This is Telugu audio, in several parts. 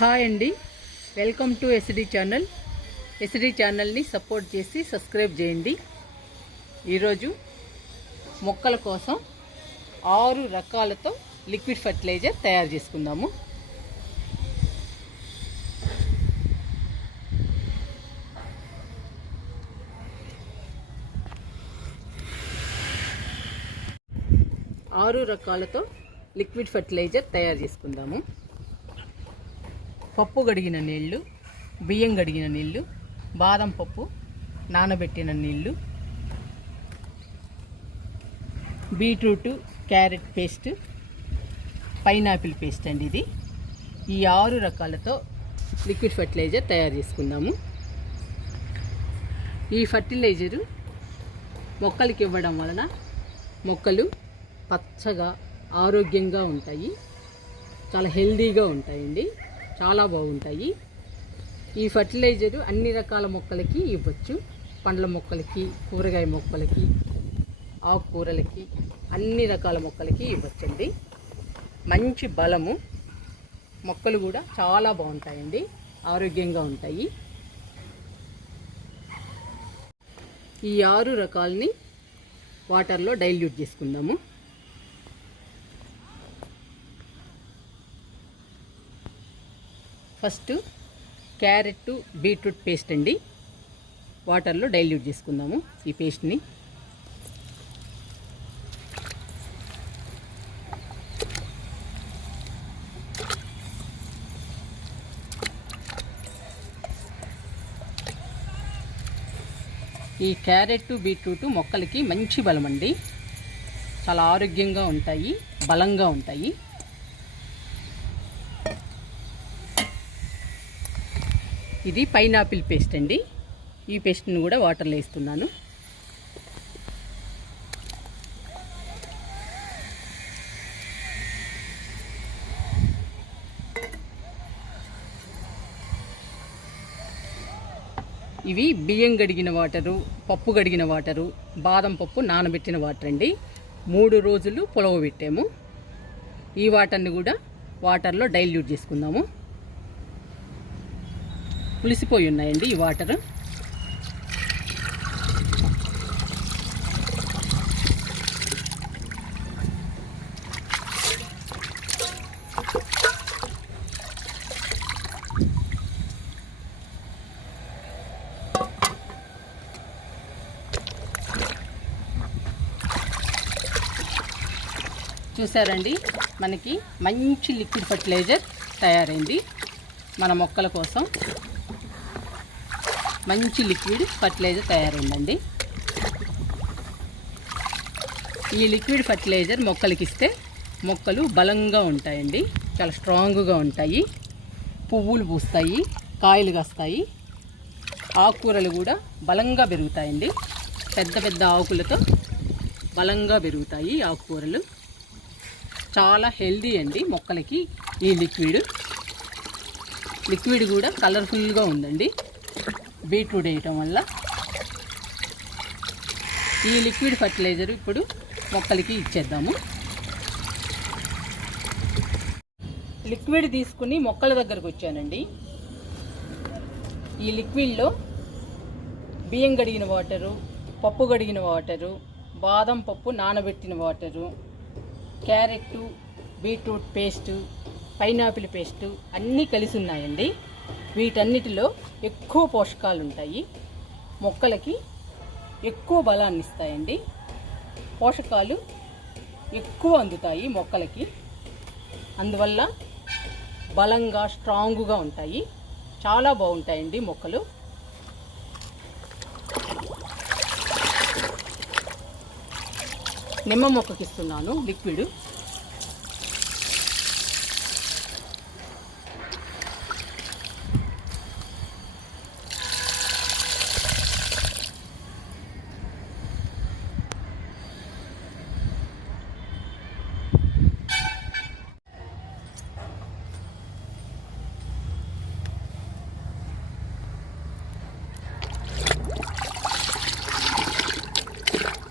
హాయ్ అండి. Welcome to SD channel. SD ఛానల్ని సపోర్ట్ చేసి సబ్స్క్రైబ్ చేయండి. ఈరోజు మొక్కల కోసం ఆరు రకాలతో లిక్విడ్ ఫర్టిలైజర్ తయారు చేసుకుందాము. ఆరు రకాలతో లిక్విడ్ ఫర్టిలైజర్ తయారు చేసుకుందాము. పప్పు గడిగిన నీళ్ళు బియ్యం గడిగిన నీళ్ళు బాదం పప్పు నానబెట్టిన నీళ్ళు beetroot carrot paste pineapple paste అండి ఇది. ఈ ఆరు రకాలతో లిక్విడ్ ఫర్టిలైజర్ తయారు చేసుకుందాము. ఈ ఫర్టిలైజరు మొక్కలకి ఇవ్వడం వలన మొక్కలు పచ్చగా ఆరోగ్యంగా ఉంటాయి. చాలా హెల్దీగా ఉంటాయండి. చాలా బాగుంటాయి. ఈ ఫర్టిలైజరు అన్ని రకాల మొక్కలకి ఇవ్వచ్చు. పండ్ల మొక్కలకి కూరగాయ మొక్కలకి ఆకుకూరలకి అన్ని రకాల మొక్కలకి ఇవ్వచ్చండి. మంచి బలము. మొక్కలు కూడా చాలా బాగుంటాయండి. ఆరోగ్యంగా ఉంటాయి. ఈ ఆరు రకాలని వాటర్లో డైల్యూట్ చేసుకుందాము. ఫస్ట్ క్యారెట్ బీట్రూట్ పేస్ట్ అండి. వాటర్లో డైల్యూట్ చేసుకుందాము ఈ పేస్ట్ని. ఈ క్యారెట్ బీట్రూట్ మొక్కలకి మంచి బలం అండి. చాలా ఆరోగ్యంగా ఉంటాయి బలంగా ఉంటాయి. ఇది పైనాపిల్ పేస్ట్ అండి. ఈ పేస్ట్ని కూడా వాటర్లో వేస్తున్నాను. ఇవి బియ్యం గడిగిన వాటరు పప్పు గడిగిన వాటరు బాదం పప్పు నానబెట్టిన వాటర్ అండి. మూడు రోజులు పొలవ పెట్టాము. ఈ వాటర్ని కూడా వాటర్లో డైల్యూట్ చేసుకుందాము. పులిసిపోయి ఉన్నాయండి ఈ వాటర్. చూసారండి మనకి మంచి లిక్విడ్ ఫర్టిలైజర్ తయారైంది. మన మొక్కల కోసం మంచి లిక్విడ్ ఫర్టిలైజర్ తయారైందండి. ఈ లిక్విడ్ ఫర్టిలైజర్ మొక్కలకి ఇస్తే మొక్కలు బలంగా ఉంటాయండి. చాలా స్ట్రాంగ్గా ఉంటాయి. పువ్వులు పూస్తాయి కాయలు కాస్తాయి. ఆకుకూరలు కూడా బలంగా పెరుగుతాయండి. పెద్ద పెద్ద ఆకులతో బలంగా పెరుగుతాయి ఆకుకూరలు. చాలా హెల్దీ అండి మొక్కలకి ఈ లిక్విడ్. లిక్విడ్ కూడా కలర్ఫుల్గా ఉందండి. బీట్రూట్ వేయటం వల్ల ఈ లిక్విడ్ ఫర్టిలైజర్ ఇప్పుడు మొక్కలకి ఇచ్చేద్దాము. లిక్విడ్ తీసుకుని మొక్కల దగ్గరకు వచ్చానండి. ఈ లిక్విడ్లో బియ్యం గడిగిన వాటరు పప్పు గడిగిన వాటరు బాదం పప్పు నానబెట్టిన water carrot beetroot paste pineapple paste అన్నీ కలిసి ఉన్నాయండి. వీటన్నిటిలో ఎక్కువ పోషకాలు ఉంటాయి మొక్కలకి ఎక్కువ బలాన్ని ఇస్తాయండి పోషకాలు ఎక్కువ అందుతాయి మొక్కలకి. అందువల్ల బలంగా స్ట్రాంగ్గా ఉంటాయి. చాలా బాగుంటాయండి మొక్కలు. నిమ్మ మొక్కకి ఇస్తున్నాను లిక్విడ్.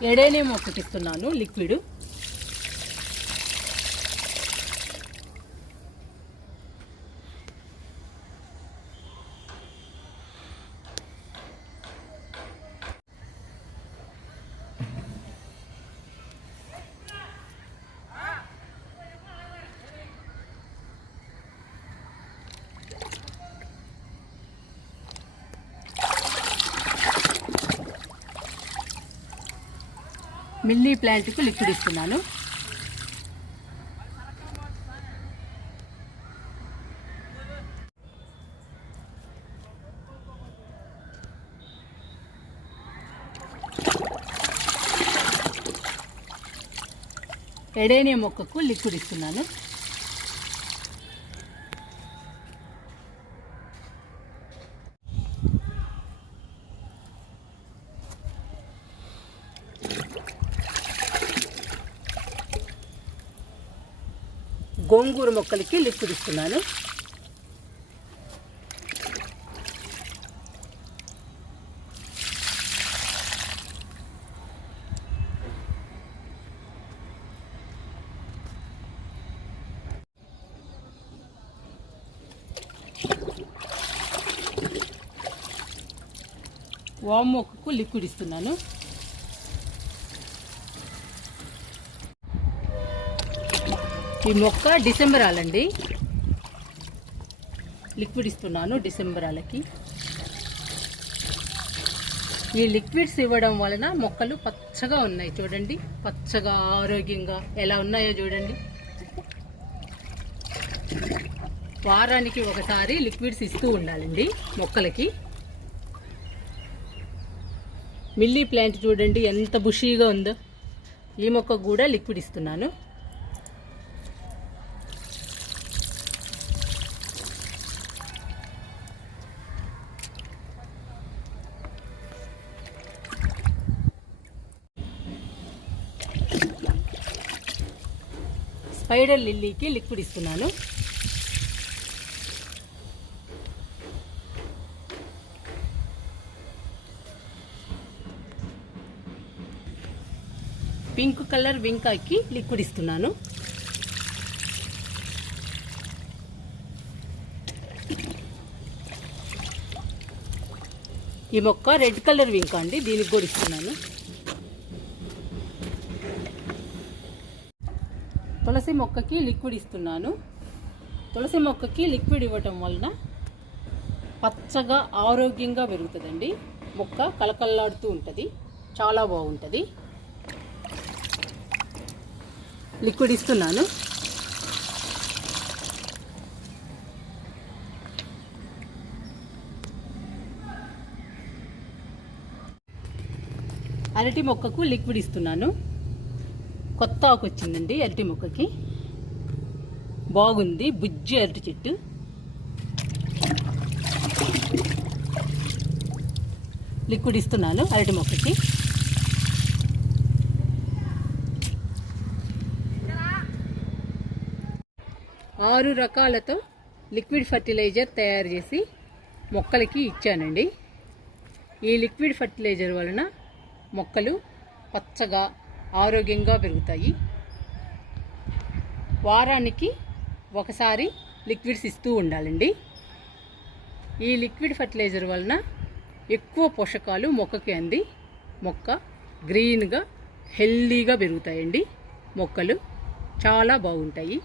ఎడేనే ఒకటి ఇస్తున్నాను లిక్విడ్. మిల్లీ ప్లాంట్కు లిక్విడ్ ఇస్తున్నాను. ఎడేనియా మొక్కకు లిక్విడ్ ఇస్తున్నాను. గోంగూర మొక్కలకి లిక్విడ్ ఇస్తున్నాను. వామ్ మొక్కకు లిక్విడ్ ఇస్తున్నాను. ఈ మొక్క డిసెంబర్ ఆలండి లిక్విడ్ ఇస్తున్నాను డిసెంబర్ ఆలకి ఈ లిక్విడ్స్ ఇవ్వడం వలన మొక్కలు పచ్చగా ఉన్నాయి చూడండి. పచ్చగా ఆరోగ్యంగా ఎలా ఉన్నాయో చూడండి. వారానికి ఒకసారి లిక్విడ్స్ ఇస్తూ ఉండాలండి మొక్కలకి. మిల్లీ ప్లాంట్ చూడండి ఎంత బుషీగా ఉందో. ఈ మొక్కకు కూడా లిక్విడ్ ఇస్తున్నాను. స్పైడర్ లిల్లీకి లిక్విడ్ ఇస్తున్నాను. పింక్ కలర్ వింకాకి లిక్విడ్ ఇస్తున్నాను. ఈ మొక్క రెడ్ కలర్ వింకా అండి దీనికి కూడా ఇస్తున్నాను. తులసి మొక్కకి లిక్విడ్ ఇస్తున్నాను. తులసి మొక్కకి లిక్విడ్ ఇవ్వటం వలన పచ్చగా ఆరోగ్యంగా పెరుగుతుందండి. మొక్క కలకల్లాడుతూ ఉంటుంది. చాలా బాగుంటుంది. లిక్విడ్ ఇస్తున్నాను. అరటి మొక్కకు లిక్విడ్ ఇస్తున్నాను. కొత్త ఆకు వచ్చిందండి అరటి మొక్కకి. బాగుంది బుజ్జి అరటి చెట్టు. లిక్విడ్ ఇస్తున్నాను అరటి మొక్కకి. ఆరు రకాలతో లిక్విడ్ ఫర్టిలైజర్ తయారు చేసి మొక్కలకి ఇచ్చానండి. ఈ లిక్విడ్ ఫర్టిలైజర్ వలన మొక్కలు పచ్చగా ఆరోగ్యంగా పెరుగుతాయి. వారానికి ఒకసారి లిక్విడ్స్ ఇస్తూ ఉండాలండి. ఈ లిక్విడ్ ఫర్టిలైజర్ వలన ఎక్కువ పోషకాలు మొక్కకి అంది. మొక్క గ్రీన్గా హెల్దీగా పెరుగుతాయండి. మొక్కలు చాలా బాగుంటాయి.